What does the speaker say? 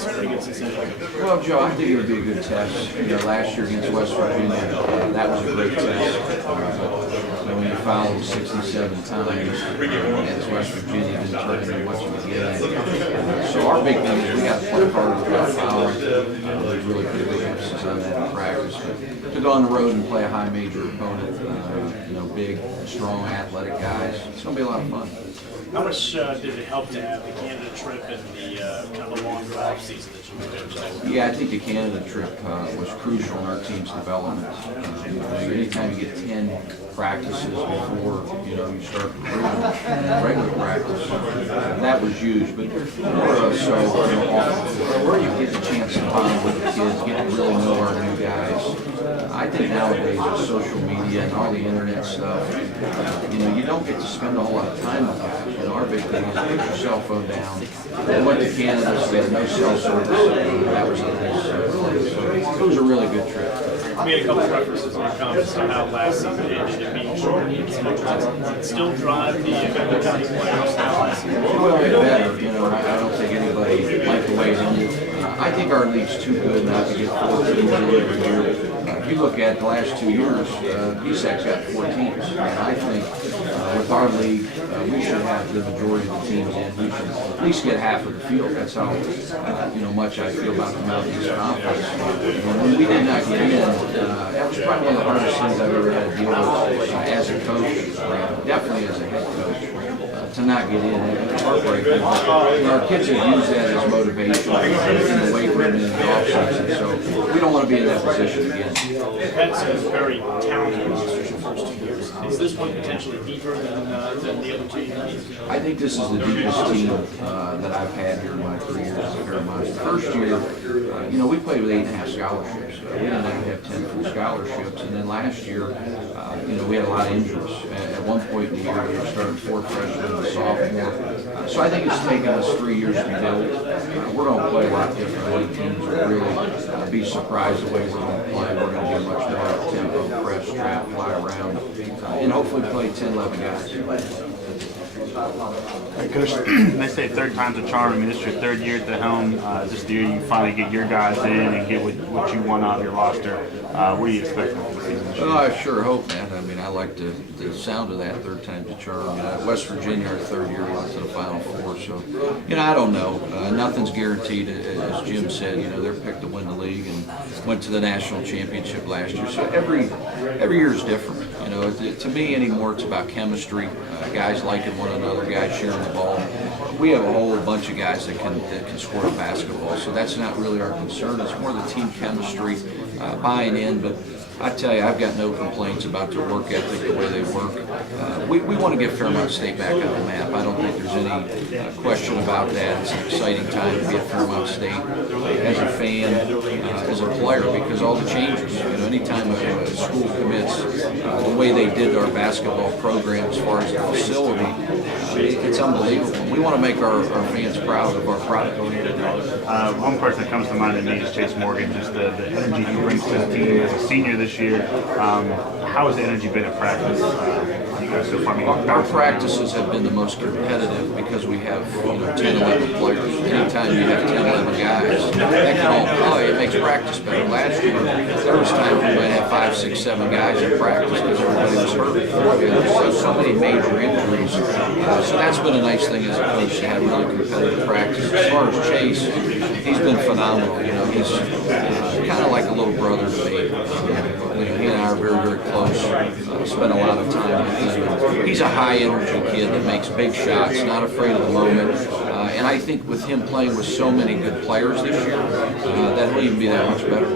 face a pretty good Cincinnati. Well, Joe, I think it would be a good test. You know, last year against West Virginia, that was a great test. But when you foul them 67 times against West Virginia, didn't turn into much of a game. So our big thing is we got to play hard without fouling. There's really put a big emphasis on that in practice. But to go on the road and play a high major opponent, you know, big, strong, athletic guys, it's going to be a lot of fun. How much did it help to have the Canada trip and the kind of a longer off season that you were doing? Yeah, I think the Canada trip was crucial in our team's development. Anytime you get 10 practices before you start regular practice, that was huge. But more so, where you get the chance to bond with the kids, get to really know our new guys. I think nowadays with social media and all the internet stuff, you don't get to spend a whole lot of time with guys. Our big thing is put your cell phone down. We went to Canada, so we had no cell service. That was it was a really good trip. You made a couple of references in your comments on how last season ended and being short. Does it still drive the Montgomery County players now last season? Well, better. I don't think anybody liked the way it ended. I think our league's too good not to get 4 teams in every year. If you look at the last 2 years, ESAC's got 4 teams. And I think with our league, we should have the majority of the teams in. We should at least get half of the field. That's how much I feel about the Mountain East Conference. When we did not get in, that was probably one of the hardest things I've ever had to deal with as a coach, definitely as a head coach. To not get in, it's heartbreaking. Our kids have used that as motivation in the weight room and in the offseason, so we don't want to be in that position again. You've had some very talented rosters your first 2 years. Is this one potentially deeper than the other 2 years? I think this is the deepest team that I've had here in my 3 years at Fairmont. First year, we played with 8.5 scholarships. We didn't even have 10 full scholarships, and then last year, we had a lot of injuries. At one point in the year, we started 4 freshmen and a sophomore. So I think it's taken us 3 years to build. We're going to play a lot differently. Teams will really be surprised the way we're going to play. We're going to be much more up-tempo, press, trap, fly around, and hopefully play 10, 11 guys. Coach, they say third time's a charm. I mean, this is your 3rd year at the helm. This year you finally get your guys in and get what you want out of your roster. What do you expect from the season? Well, I sure hope, man. I mean, I like the sound of that, third time's a charm. West Virginia, our 3rd year, we went to the Final Four. So, I don't know. Nothing's guaranteed. As Jim said, they're picked to win the league and went to the national championship last year. So every year is different. To me anymore, it's about chemistry, guys liking one another, guys sharing the ball. We have a whole bunch of guys that can score a basketball, so that's not really our concern. It's more the team chemistry, buying in. But I tell you, I've got no complaints about their work ethic, the way they work. We want to get Fairmont State back on the map. I don't think there's any question about that. It's an exciting time to be at Fairmont State as a fan, as a player, because all the changes. Anytime a school commits, the way they did our basketball program as far as the facility, it's unbelievable. We want to make our fans proud of our product. One person that comes to mind to me is Chase Morgan, just the energy he brings to the team as a senior this year. How has the energy been at practice? You guys so far? Our practices have been the most competitive because we have 10, 11 players. Anytime you have 10, 11 guys that can all play, it makes practice better. Last year, there was times we might have 5, 6, 7 guys in practice because everybody was hurt. So many major injuries. So that's been a nice thing as a coach to have really competitive practice. As far as Chase, he's been phenomenal. He's kind of like a little brother to me. He and I are very, very close. Spent a lot of time with him. He's a high-energy kid that makes big shots, not afraid of the moment. And I think with him playing with so many good players this year, that he'll even be that much better.